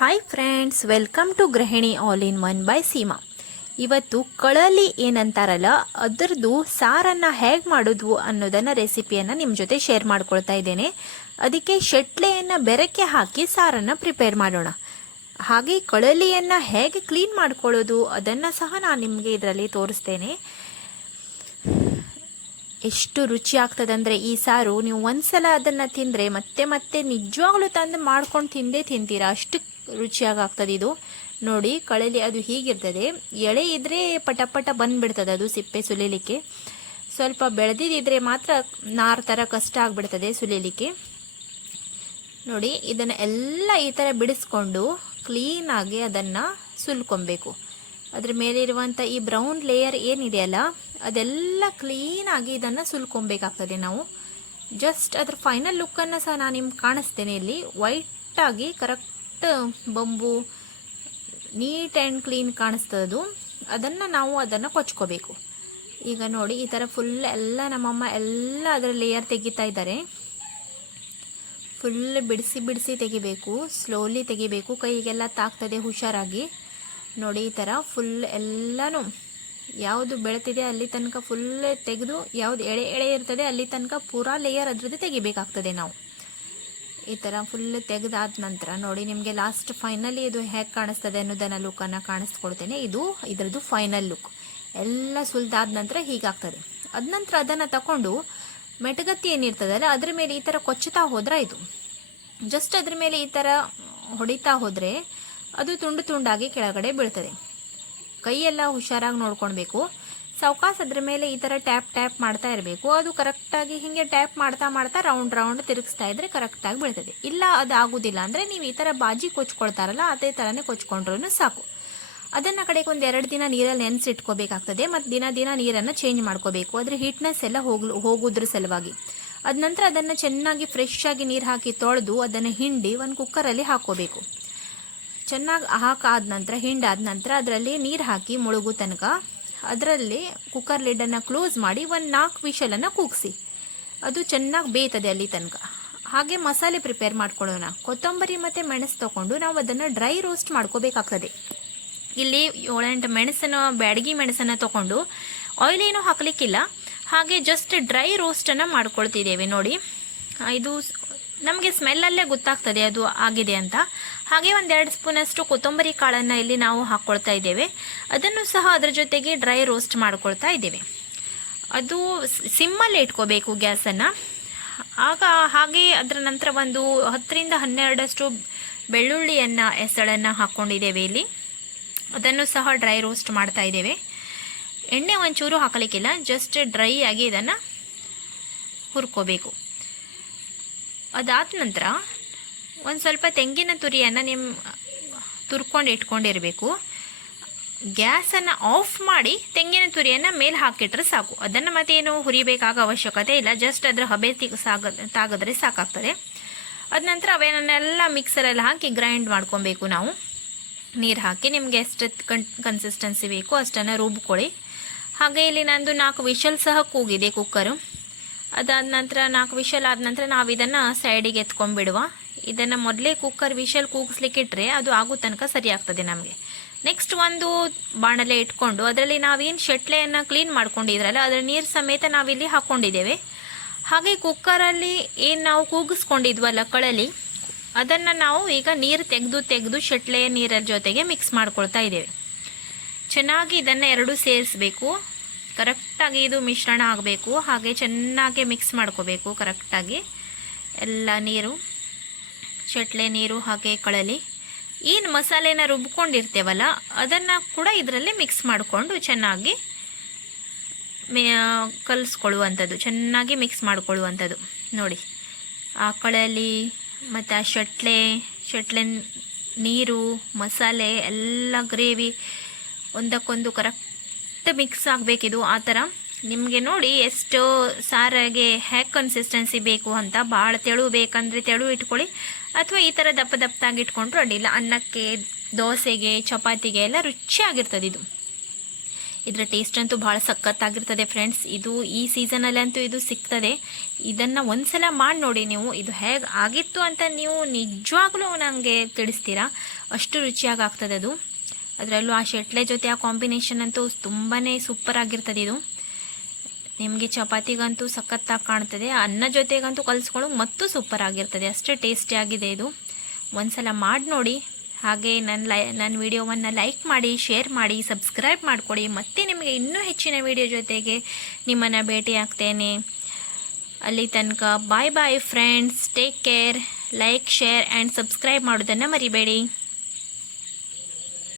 Hi friends welcome to Gruhini all in one by Seema ಇವತ್ತು ಕಳಲಿ ಏನಂತಾರಲ್ಲ, ಅದರದ್ದು ಸಾರನ್ನು ಹೇಗೆ ಮಾಡೋದು ಅನ್ನೋದನ್ನು ರೆಸಿಪಿಯನ್ನು ನಿಮ್ಮ ಜೊತೆ ಶೇರ್ ಮಾಡ್ಕೊಳ್ತಾ ಇದ್ದೇನೆ. ಅದಕ್ಕೆ ಶೆಟ್ಲೆಯನ್ನು ಬೆರಕೆ ಹಾಕಿ ಸಾರನ್ನು ಪ್ರಿಪೇರ್ ಮಾಡೋಣ. ಹಾಗೆ ಕಳಲಿಯನ್ನು ಹೇಗೆ ಕ್ಲೀನ್ ಮಾಡ್ಕೊಳ್ಳೋದು ಅದನ್ನು ಸಹ ನಾನು ನಿಮಗೆ ಇದರಲ್ಲಿ ತೋರಿಸ್ತೇನೆ. ಎಷ್ಟು ರುಚಿ ಆಗ್ತದಂದ್ರೆ ಈ ಸಾರು ನೀವು ಒಂದ್ಸಲ ಅದನ್ನು ತಿಂದರೆ ಮತ್ತೆ ಮತ್ತೆ ನಿಜವಾಗ್ಲೂ ತಂದು ಮಾಡ್ಕೊಂಡು ತಿಂದೇ ತಿಂತೀರಾ? ಅಷ್ಟು ರುಚಿಯಾಗಿ ಆಗ್ತದೆ ಇದು. ನೋಡಿ, ಕಳಲಿ ಅದು ಹೀಗಿರ್ತದೆ. ಎಳೆ ಇದ್ರೆ ಪಟ ಪಟ ಬಂದ್ಬಿಡ್ತದೆ ಅದು ಸಿಪ್ಪೆ ಸುಲಿಲಿಕ್ಕೆ. ಸ್ವಲ್ಪ ಬೆಳೆದಿದ್ದರೆ ಮಾತ್ರ ನಾರು ಥರ ಕಷ್ಟ ಆಗಿಬಿಡ್ತದೆ ಸುಲಿಲಿಕ್ಕೆ. ನೋಡಿ, ಇದನ್ನು ಎಲ್ಲ ಈ ಥರ ಬಿಡಿಸ್ಕೊಂಡು ಕ್ಲೀನಾಗಿ ಅದನ್ನು ಸುಲ್ಕೊಬೇಕು. ಅದ್ರ ಮೇಲೆ ಇರುವಂಥ ಈ ಬ್ರೌನ್ ಲೇಯರ್ ಏನಿದೆಯಲ್ಲ ಅದೆಲ್ಲ ಕ್ಲೀನಾಗಿ ಇದನ್ನು ಸುಲ್ಕೊಬೇಕಾಗ್ತದೆ ನಾವು. ಜಸ್ಟ್ ಅದ್ರ ಫೈನಲ್ ಲುಕ್ಕನ್ನು ಸಹ ನಾನು ನಿಮ್ಗೆ ಕಾಣಿಸ್ತೇನೆ ಇಲ್ಲಿ. ವೈಟಾಗಿ ಕರೆಕ್ಟ್ ಬಂಬು ನೀಟ್ ಆ್ಯಂಡ್ ಕ್ಲೀನ್ ಕಾಣಿಸ್ತದು ಅದನ್ನು ನಾವು ಅದನ್ನು ಕೊಚ್ಕೋಬೇಕು. ಈಗ ನೋಡಿ, ಈ ಥರ ಫುಲ್ ಎಲ್ಲ ನಮ್ಮಮ್ಮ ಎಲ್ಲ ಅದರ ಲೇಯರ್ ತೆಗಿತಾ ಇದ್ದಾರೆ. ಫುಲ್ ಬಿಡಿಸಿ ಬಿಡಿಸಿ ತೆಗಿಬೇಕು ಸ್ಲೋಲಿ ತೆಗಿಬೇಕು. ಕೈಗೆಲ್ಲ ತಾಕ್ತದೆ ಹುಷಾರಾಗಿ. ನೋಡಿ, ಈ ಥರ ಫುಲ್ ಎಲ್ಲನೂ ಯಾವುದು ಬೆಳೆತಿದೆ ಅಲ್ಲಿ ತನಕ ಫುಲ್ ತೆಗೆದು, ಯಾವುದು ಎಳೆ ಎಳೆ ಇರ್ತದೆ ಅಲ್ಲಿ ತನಕ ಪೂರಾ ಲೇಯರ್ ಅದರದ್ದು ತೆಗಿಬೇಕಾಗ್ತದೆ ನಾವು. ಈ ಥರ ಫುಲ್ ತೆಗೆದಾದ ನಂತರ ನೋಡಿ ನಿಮಗೆ ಲಾಸ್ಟ್ ಫೈನಲಿ ಇದು ಹೇಗೆ ಕಾಣಿಸ್ತದೆ ಅನ್ನೋದನ್ನು ಲುಕನ್ನು ಕಾಣಿಸ್ಕೊಡ್ತೇನೆ. ಇದು ಇದರದ್ದು ಫೈನಲ್ ಲುಕ್ ಎಲ್ಲ ಸುಲ್ದಾದ ನಂತರ ಹೀಗಾಗ್ತದೆ. ಅದ ನಂತರ ಅದನ್ನು ತಗೊಂಡು ಮೆಟಗತ್ತಿ ಏನಿರ್ತದಲ್ಲ ಅದ್ರ ಮೇಲೆ ಈ ಥರ ಕೊಚ್ಚುತ್ತಾ ಹೋದ್ರೆ ಇದು. ಜಸ್ಟ್ ಅದ್ರ ಮೇಲೆ ಈ ಥರ ಹೊಡಿತಾ ಹೋದರೆ ಅದು ತುಂಡು ತುಂಡಾಗಿ ಕೆಳಗಡೆ ಬೀಳ್ತದೆ. ಕೈಯೆಲ್ಲ ಹುಷಾರಾಗಿ ನೋಡ್ಕೊಳ್ಬೇಕು ಸಾವಕಾಶ ಅದ್ರ ಮೇಲೆ ಈ ಥರ ಟ್ಯಾಪ್ ಟ್ಯಾಪ್ ಮಾಡ್ತಾ ಇರಬೇಕು. ಅದು ಕರೆಕ್ಟಾಗಿ ಹಿಂಗೆ ಟ್ಯಾಪ್ ಮಾಡ್ತಾ ಮಾಡ್ತಾ ರೌಂಡ್ ರೌಂಡ್ ತಿರುಗಿಸ್ತಾ ಇದ್ರೆ ಕರೆಕ್ಟಾಗಿ ಬೀಳ್ತದೆ. ಇಲ್ಲ ಅದು ಆಗೋದಿಲ್ಲ ಅಂದರೆ ನೀವು ಈ ಥರ ಬಾಜಿ ಕೊಚ್ಕೊಳ್ತಾರಲ್ಲ ಅದೇ ಥರನೇ ಕೊಚ್ಕೊಂಡ್ರೂ ಸಾಕು. ಅದನ್ನು ಕಡೆಗೆ ಒಂದು ಎರಡು ದಿನ ನೀರಲ್ಲಿ ನೆನೆಸಿಟ್ಕೋಬೇಕಾಗ್ತದೆ ಮತ್ತು ದಿನ ದಿನ ನೀರನ್ನು ಚೇಂಜ್ ಮಾಡ್ಕೋಬೇಕು. ಅದ್ರ ಹೀಟ್ನೆಸ್ ಎಲ್ಲ ಹೋಗ್ಲು, ಹೋಗೋದ್ರ ಸಲುವಾಗಿ. ಅದ ನಂತರ ಅದನ್ನು ಚೆನ್ನಾಗಿ ಫ್ರೆಶ್ ಆಗಿ ನೀರು ಹಾಕಿ ತೊಳೆದು ಅದನ್ನು ಹಿಂಡಿ ಒಂದು ಕುಕ್ಕರಲ್ಲಿ ಹಾಕೋಬೇಕು ಚೆನ್ನಾಗಿ ಹಾಕಾದ ನಂತರ, ಹಿಂಡಾದ ನಂತರ ಅದರಲ್ಲಿ ನೀರು ಹಾಕಿ ಮುಳುಗು ತನಕ ಅದರಲ್ಲಿ ಕುಕ್ಕರ್ ಲಿಡ್ಡನ್ನು ಕ್ಲೋಸ್ ಮಾಡಿ ಒಂದು ನಾಲ್ಕು ವಿಷಲನ್ನು ಕೂಗಿಸಿ. ಅದು ಚೆನ್ನಾಗಿ ಬೇಯ್ತದೆ ಅಲ್ಲಿ ತನಕ. ಹಾಗೆ ಮಸಾಲೆ ಪ್ರಿಪೇರ್ ಮಾಡ್ಕೊಳ್ಳೋಣ. ಕೊತ್ತಂಬರಿ ಮತ್ತು ಮೆಣಸು ತೊಗೊಂಡು ನಾವು ಅದನ್ನು ಡ್ರೈ ರೋಸ್ಟ್ ಮಾಡ್ಕೋಬೇಕಾಗ್ತದೆ. ಇಲ್ಲಿ ಏಳೆಂಟು ಮೆಣಸನ್ನು, ಬ್ಯಾಡಗಿ ಮೆಣಸನ್ನು ತೊಗೊಂಡು ಆಯಿಲ್ ಏನೂ ಹಾಕಲಿಕ್ಕಿಲ್ಲ. ಹಾಗೆ ಜಸ್ಟ್ ಡ್ರೈ ರೋಸ್ಟನ್ನು ಮಾಡ್ಕೊಳ್ತಿದ್ದೇವೆ ನೋಡಿ. ಇದು ನಮಗೆ ಸ್ಮೆಲ್ಲಲ್ಲೇ ಗೊತ್ತಾಗ್ತದೆ ಅದು ಆಗಿದೆ ಅಂತ. ಹಾಗೆ ಒಂದೆರಡು ಸ್ಪೂನಷ್ಟು ಕೊತ್ತಂಬರಿ ಕಾಳನ್ನು ಇಲ್ಲಿ ನಾವು ಹಾಕ್ಕೊಳ್ತಾ ಇದ್ದೇವೆ. ಅದನ್ನು ಸಹ ಅದರ ಜೊತೆಗೆ ಡ್ರೈ ರೋಸ್ಟ್ ಮಾಡ್ಕೊಳ್ತಾ ಇದ್ದೇವೆ. ಅದು ಸಿಮ್ಮಲ್ಲಿ ಇಟ್ಕೋಬೇಕು ಗ್ಯಾಸನ್ನು ಆಗ ಹಾಗೆ ಅದರ ನಂತರ ಒಂದು ಹತ್ತರಿಂದ ಹನ್ನೆರಡಷ್ಟು ಬೆಳ್ಳುಳ್ಳಿಯನ್ನು ಎಸಳನ್ನು ಹಾಕ್ಕೊಂಡಿದ್ದೇವೆ ಇಲ್ಲಿ. ಅದನ್ನು ಸಹ ಡ್ರೈ ರೋಸ್ಟ್ ಮಾಡ್ತಾ ಇದ್ದೇವೆ. ಎಣ್ಣೆ ಒಂಚೂರು ಹಾಕಲಿಕ್ಕಿಲ್ಲ ಜಸ್ಟ್ ಡ್ರೈ ಆಗಿ ಇದನ್ನು ಹುರ್ಕೋಬೇಕು. ಅದಾದ ನಂತರ ಒಂದು ಸ್ವಲ್ಪ ತೆಂಗಿನ ತುರಿಯನ್ನು ನಿಮ್ಮ ತುರ್ಕೊಂಡು ಇಟ್ಕೊಂಡಿರಬೇಕು. ಗ್ಯಾಸನ್ನು ಆಫ್ ಮಾಡಿ ತೆಂಗಿನ ತುರಿಯನ್ನು ಮೇಲೆ ಹಾಕಿಟ್ರೆ ಸಾಕು. ಅದನ್ನು ಮತ್ತೇನು ಹುರಿಬೇಕಾಗ ಅವಶ್ಯಕತೆ ಇಲ್ಲ. ಜಸ್ಟ್ ಅದರ ಹಬೆ ಸಾಗ, ತಾಗಿದ್ರೆ ಸಾಕಾಗ್ತದೆ. ಅದ ನಂತರ ಅವೇನನ್ನೆಲ್ಲ ಮಿಕ್ಸರಲ್ಲಿ ಹಾಕಿ ಗ್ರೈಂಡ್ ಮಾಡ್ಕೊಬೇಕು ನಾವು. ನೀರು ಹಾಕಿ ನಿಮಗೆ ಎಷ್ಟು ಕನ್ ಕನ್ಸಿಸ್ಟೆನ್ಸಿ ಬೇಕು ಅಷ್ಟನ್ನು ರುಬ್ಕೊಳ್ಳಿ. ಹಾಗೆ ಇಲ್ಲಿ ನಂದು ನಾಲ್ಕು ವಿಷಲ್ ಸಹ ಕೂಗಿದೆ ಕುಕ್ಕರು ಅದಾದ ನಂತರ ನಾಲ್ಕು ವಿಷಲ್ ಆದ ನಂತರ ನಾವು ಇದನ್ನು ಸೈಡಿಗೆ ಎತ್ಕೊಂಡ್ಬಿಡುವ. ಇದನ್ನು ಮೊದಲೇ ಕುಕ್ಕರ್ ವಿಷಲ್ ಕೂಗಿಸ್ಲಿಕ್ಕೆ ಇಟ್ಟರೆ ಅದು ಆಗೋ ತನಕ ಸರಿ ಆಗ್ತದೆ ನಮಗೆ. ನೆಕ್ಸ್ಟ್ ಒಂದು ಬಾಣಲೆ ಇಟ್ಕೊಂಡು ಅದರಲ್ಲಿ ನಾವೇನು ಶೆಟ್ಲೆಯನ್ನು ಕ್ಲೀನ್ ಮಾಡ್ಕೊಂಡಿದ್ರಲ್ಲ, ಅದರ ನೀರು ಸಮೇತ ನಾವಿಲ್ಲಿ ಹಾಕ್ಕೊಂಡಿದ್ದೇವೆ ಹಾಗೆ ಕುಕ್ಕರಲ್ಲಿ ಏನು ನಾವು ಕೂಗಿಸ್ಕೊಂಡಿದ್ವಲ್ಲ ಕಳಲಿ, ಅದನ್ನು ನಾವು ಈಗ ನೀರು ತೆಗೆದು ತೆಗೆದು ಶೆಟ್ಲೆಯ ನೀರ ಜೊತೆಗೆ ಮಿಕ್ಸ್ ಮಾಡ್ಕೊಳ್ತಾ ಇದ್ದೇವೆ. ಚೆನ್ನಾಗಿ ಇದನ್ನು ಎರಡು ಸೇರಿಸಬೇಕು. ಕರೆಕ್ಟಾಗಿ ಇದು ಮಿಶ್ರಣ ಆಗಬೇಕು. ಹಾಗೆ ಚೆನ್ನಾಗಿ ಮಿಕ್ಸ್ ಮಾಡ್ಕೋಬೇಕು ಕರೆಕ್ಟಾಗಿ ಎಲ್ಲ ನೀರು ಚಟ್ಲೆ ನೀರು ಹಾಗೆ ಕಳಲಿ. ಏನು ಮಸಾಲೆನ ರುಬ್ಕೊಂಡಿರ್ತೇವಲ್ಲ, ಅದನ್ನು ಕೂಡ ಇದರಲ್ಲಿ ಮಿಕ್ಸ್ ಮಾಡಿಕೊಂಡು ಚೆನ್ನಾಗಿ ಕಲಿಸ್ಕೊಳ್ಳುವಂಥದ್ದು, ಚೆನ್ನಾಗಿ ಮಿಕ್ಸ್ ಮಾಡಿಕೊಳ್ಳುವಂಥದ್ದು. ನೋಡಿ, ಆ ಕಳಲಿ ಮತ್ತು ಆ ಶಟ್ಲೆ ಶಟ್ಲೆ ನೀರು, ಮಸಾಲೆ, ಎಲ್ಲ ಗ್ರೇವಿ ಒಂದಕ್ಕೊಂದು ಕರೆಕ್ಟ್ ಮಿಕ್ಸ್ ಆಗಬೇಕಿದು ಆ ಥರ? ನಿಮಗೆ ನೋಡಿ ಎಷ್ಟು ಸಾರಿಗೆ ಹ್ಯಾಕ್ ಕನ್ಸಿಸ್ಟೆನ್ಸಿ ಬೇಕು ಅಂತ ಭಾಳ ತೆಳು ಬೇಕಂದರೆ ತೆಳು ಇಟ್ಕೊಳ್ಳಿ, ಅಥವಾ ಈ ಥರ ದಪ್ಪ ದಪ್ಪದಾಗಿ ಇಟ್ಕೊಂಡ್ರೂ ಅಡ್ಡಿಲ್ಲ. ಅನ್ನಕ್ಕೆ, ದೋಸೆಗೆ, ಚಪಾತಿಗೆ ಎಲ್ಲ ರುಚಿಯಾಗಿರ್ತದೆ ಇದು. ಇದರ ಟೇಸ್ಟ್ ಅಂತೂ ಭಾಳ ಸಖತ್ತಾಗಿರ್ತದೆ ಫ್ರೆಂಡ್ಸ್ ಇದು ಈ ಸೀಸನಲ್ಲಂತೂ ಇದು ಸಿಗ್ತದೆ. ಇದನ್ನು ಒಂದ್ಸಲ ಮಾಡಿ ನೋಡಿ ನೀವು. ಇದು ಹೇಗೆ ಆಗಿತ್ತು ಅಂತ ನೀವು ನಿಜವಾಗ್ಲೂ ನನಗೆ ತಿಳಿಸ್ತೀರಾ? ಅಷ್ಟು ರುಚಿಯಾಗಿ ಆಗ್ತದೆ ಅದು. ಅದರಲ್ಲೂ ಆ ಶೆಟ್ಲೆ ಜೊತೆ ಆ ಕಾಂಬಿನೇಷನ್ ಅಂತೂ ತುಂಬಾ ಸೂಪರ್ ಆಗಿರ್ತದೆ ಇದು. ನಿಮಗೆ ಚಪಾತಿಗಂತೂ ಸಖತ್ತಾಗಿ ಕಾಣ್ತದೆ, ಅನ್ನ ಜೊತೆಗಂತೂ ಕಲಿಸ್ಕೊಳ್ಳೋಕೆ ಮತ್ತು ಸೂಪರ್ ಆಗಿರ್ತದೆ. ಅಷ್ಟೇ ಟೇಸ್ಟಿ ಆಗಿದೆ ಇದು. ಒಂದ್ಸಲ ಮಾಡಿ ನೋಡಿ. ಹಾಗೆ ನನ್ನ ಲೈ ನನ್ನ ವಿಡಿಯೋವನ್ನು ಲೈಕ್ ಮಾಡಿ ಶೇರ್ ಮಾಡಿ ಸಬ್ಸ್ಕ್ರೈಬ್ ಮಾಡಿಕೊಡಿ. ಮತ್ತೆ ನಿಮಗೆ ಇನ್ನೂ ಹೆಚ್ಚಿನ ವಿಡಿಯೋ ಜೊತೆಗೆ ನಿಮ್ಮನ್ನು ಭೇಟಿ ಆಗ್ತೇನೆ ಅಲ್ಲಿ ತನಕ bye bye friends take care like share and subscribe ಮಾಡೋದನ್ನು ಮರಿಬೇಡಿ.